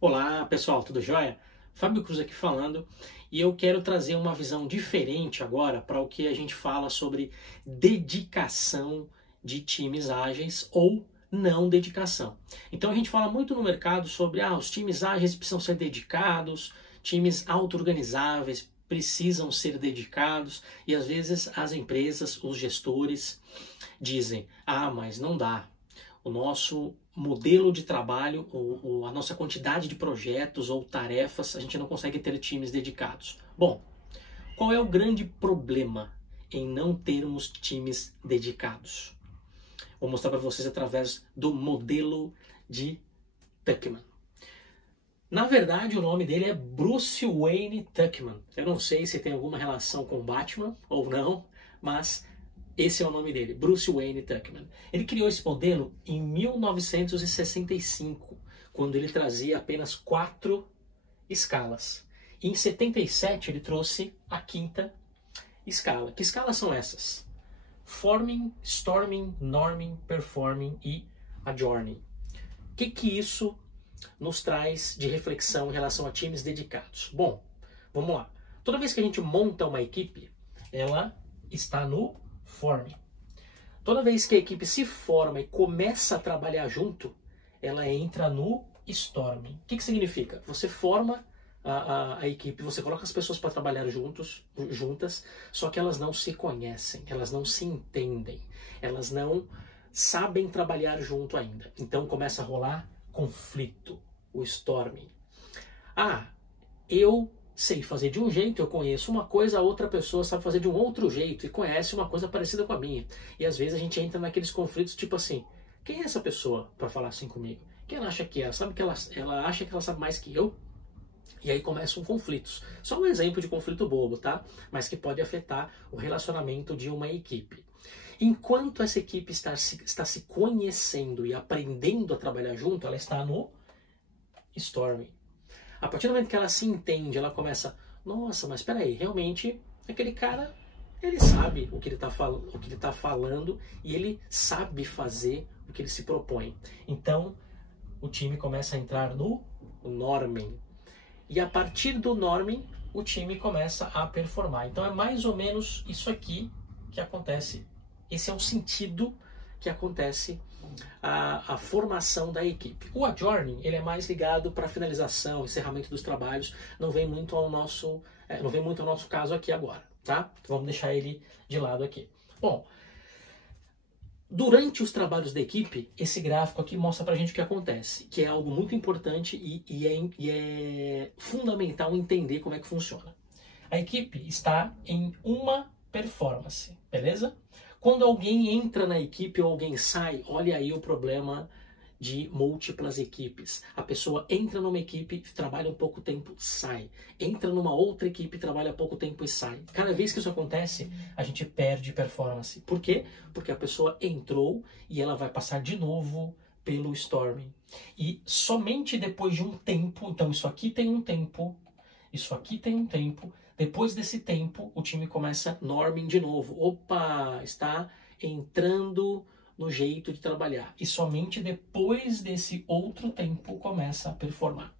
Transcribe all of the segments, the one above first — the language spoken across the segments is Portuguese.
Olá pessoal, tudo jóia? Fábio Cruz aqui falando e eu quero trazer uma visão diferente agora para o que a gente fala sobre dedicação de times ágeis ou não dedicação. Então a gente fala muito no mercado sobre os times ágeis precisam ser dedicados, times auto-organizáveis precisam ser dedicados e às vezes as empresas, os gestores dizem, mas não dá. O nosso modelo de trabalho, a nossa quantidade de projetos ou tarefas, a gente não consegue ter times dedicados. Bom, qual é o grande problema em não termos times dedicados? Vou mostrar para vocês através do modelo de Tuckman. Na verdade, o nome dele é Bruce Wayne Tuckman. Eu não sei se tem alguma relação com Batman ou não, mas esse é o nome dele, Bruce Wayne Tuckman. Ele criou esse modelo em 1965, quando ele trazia apenas 4 escalas. E em 77 ele trouxe a 5ª escala. Que escalas são essas? Forming, Storming, Norming, Performing e Adjourning. O que isso nos traz de reflexão em relação a times dedicados? Bom, vamos lá. Toda vez que a gente monta uma equipe, ela está no Forming. Toda vez que a equipe se forma e começa a trabalhar junto, ela entra no Storming. O que significa? Você forma a equipe, você coloca as pessoas para trabalhar juntas, só que elas não se conhecem, elas não se entendem, elas não sabem trabalhar junto ainda. Então começa a rolar conflito, o Storming. Eu sei fazer de um jeito, eu conheço uma coisa, a outra pessoa sabe fazer de um outro jeito e conhece uma coisa parecida com a minha. E às vezes a gente entra naqueles conflitos tipo assim, quem é essa pessoa para falar assim comigo? Quem ela acha que é? Sabe que ela acha que ela sabe mais que eu? E aí começam conflitos. Só um exemplo de conflito bobo, tá? Mas que pode afetar o relacionamento de uma equipe. Enquanto essa equipe está se conhecendo e aprendendo a trabalhar junto, ela está no Storming. A partir do momento que ela se entende, ela começa, nossa, mas espera aí, realmente aquele cara, ele sabe o que ele está falando e ele sabe fazer o que ele se propõe. Então, o time começa a entrar no Norming. E a partir do Norming, o time começa a performar. Então é mais ou menos isso aqui que acontece. Esse é o sentido que acontece a formação da equipe. O Adjourning, ele é mais ligado para a finalização, encerramento dos trabalhos, não vem muito ao nosso caso aqui agora, tá? Então vamos deixar ele de lado aqui. Bom, durante os trabalhos da equipe, esse gráfico aqui mostra pra gente o que acontece, que é algo muito importante e é fundamental entender como é que funciona. A equipe está em uma performance, beleza? Quando alguém entra na equipe ou alguém sai, olha aí o problema de múltiplas equipes. A pessoa entra numa equipe, trabalha um pouco tempo, sai. Entra numa outra equipe, trabalha pouco tempo e sai. Cada vez que isso acontece, a gente perde performance. Por quê? Porque a pessoa entrou e ela vai passar de novo pelo Storming. E somente depois de um tempo, então isso aqui tem um tempo, isso aqui tem um tempo, depois desse tempo, o time começa Norming de novo. Opa, está entrando no jeito de trabalhar. E somente depois desse outro tempo começa a performar.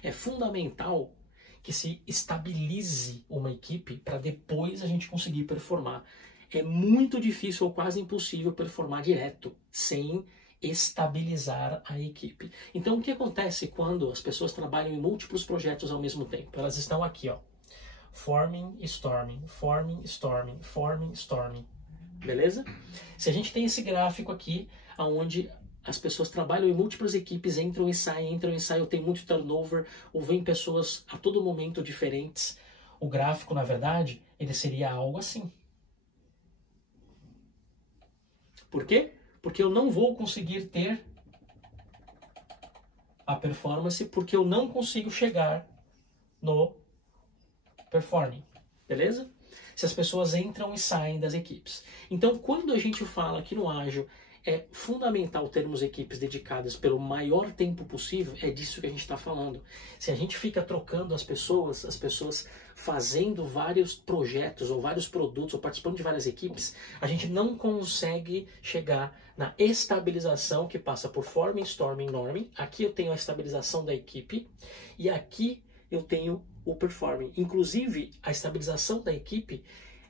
É fundamental que se estabilize uma equipe para depois a gente conseguir performar. É muito difícil ou quase impossível performar direto, sem estabilizar a equipe. Então o que acontece quando as pessoas trabalham em múltiplos projetos ao mesmo tempo? Elas estão aqui, ó. Forming, Storming, Forming, Storming, Forming, Storming. Beleza? Se a gente tem esse gráfico aqui, onde as pessoas trabalham em múltiplas equipes, entram e saem, ou tem muito turnover, ou vem pessoas a todo momento diferentes, o gráfico, na verdade, ele seria algo assim. Por quê? Porque eu não vou conseguir ter a performance, porque eu não consigo chegar no performing, beleza? Se as pessoas entram e saem das equipes. Então, quando a gente fala aqui no ágil é fundamental termos equipes dedicadas pelo maior tempo possível, é disso que a gente está falando. Se a gente fica trocando as pessoas fazendo vários projetos ou vários produtos ou participando de várias equipes, a gente não consegue chegar na estabilização que passa por forming, storming, norming. Aqui eu tenho a estabilização da equipe e aqui eu tenho o performing. Inclusive, a estabilização da equipe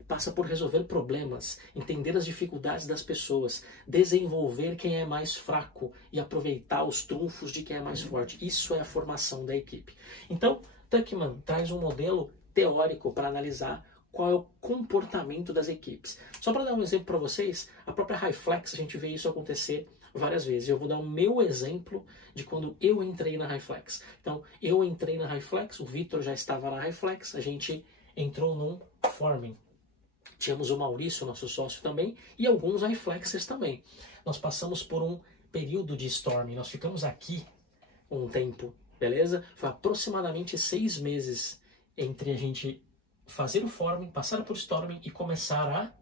passa por resolver problemas, entender as dificuldades das pessoas, desenvolver quem é mais fraco e aproveitar os trunfos de quem é mais forte. Isso é a formação da equipe. Então, Tuckman traz um modelo teórico para analisar qual é o comportamento das equipes. Só para dar um exemplo para vocês, a própria HighFlex, a gente vê isso acontecer várias vezes. Eu vou dar o meu exemplo de quando eu entrei na HighFlex. Então, eu entrei na HighFlex, o Vitor já estava na HighFlex, a gente entrou num forming. Tínhamos o Maurício, nosso sócio também, e alguns HighFlexers também. Nós passamos por um período de storming, nós ficamos aqui um tempo, beleza? Foi aproximadamente 6 meses entre a gente fazer o forming, passar por storming e começar a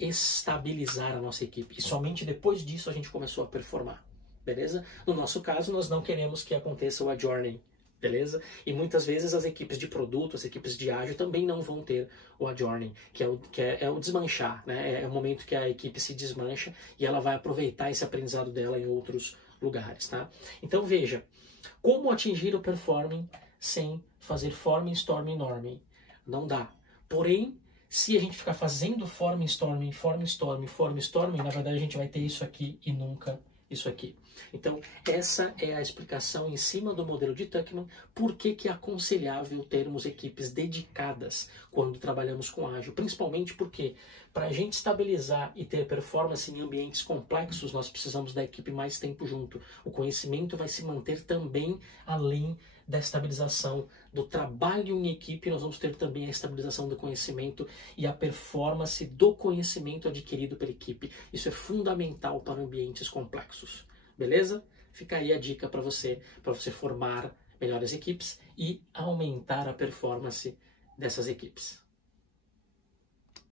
estabilizar a nossa equipe. E somente depois disso a gente começou a performar, beleza? No nosso caso, nós não queremos que aconteça o adjourning, beleza? E muitas vezes as equipes de produto, as equipes de ágil também não vão ter o adjourning, que é o desmanchar, né? É o momento que a equipe se desmancha e ela vai aproveitar esse aprendizado dela em outros lugares, tá? Então veja, como atingir o performing sem fazer forming, storming, norming? Não dá. Porém, se a gente ficar fazendo forming, storming, na verdade a gente vai ter isso aqui e nunca isso aqui. Então, essa é a explicação em cima do modelo de Tuckman, por que é aconselhável termos equipes dedicadas quando trabalhamos com ágil, principalmente porque para a gente estabilizar e ter performance em ambientes complexos, nós precisamos da equipe mais tempo junto. O conhecimento vai se manter também além da estabilização do trabalho em equipe, nós vamos ter também a estabilização do conhecimento e a performance do conhecimento adquirido pela equipe. Isso é fundamental para ambientes complexos, beleza? Fica aí a dica para você formar melhores equipes e aumentar a performance dessas equipes.